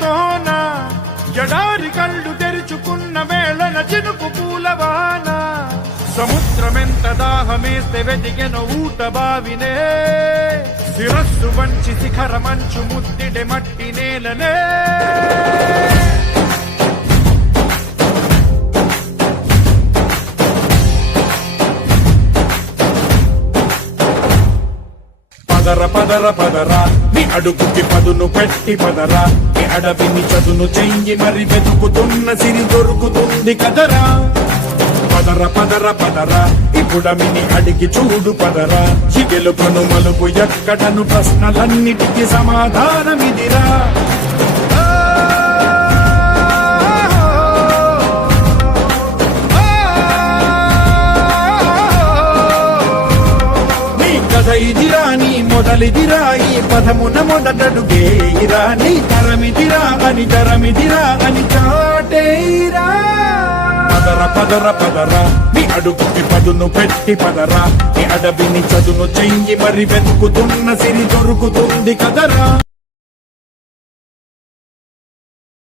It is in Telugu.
కోన జడారి కళ్ళు తెరుచుకున్న వేళన చినుకు పూలవాన సముద్రమెంత దాహమేస్తే వెతికెను ఊట బావినే శిరస్సు వంచి శిఖర మంచు ముద్దిడే మట్టి నేలనే పదర పదర పదరా నీ అడుగుకి పదును పెట్టి పదరా నీ అడవిని చదును చెయ్యి మరి వెతుకుతున్న సిరి దొరుకుతుంది కదరా పదర పదర పదరా ఇప్పుడమిని అడిగి చూడు పదరా చిగెలుపను మలుపు ఎక్కడను ప్రశ్నలన్నిటికీ సమాధానమిదిరా ఇదిరా నీ మొదలిదిరా ఈ పదమున మొదటడుగేయిరా నీ తరమిదిరా అని చాటేరా పదర పదర పదరా నీ అడుగుకి పదును పెట్టి పదరా నీ అడవిని చదును చెయ్యి మరి వెతుకుతున్న సిరి దొరుకుతుంది కదరా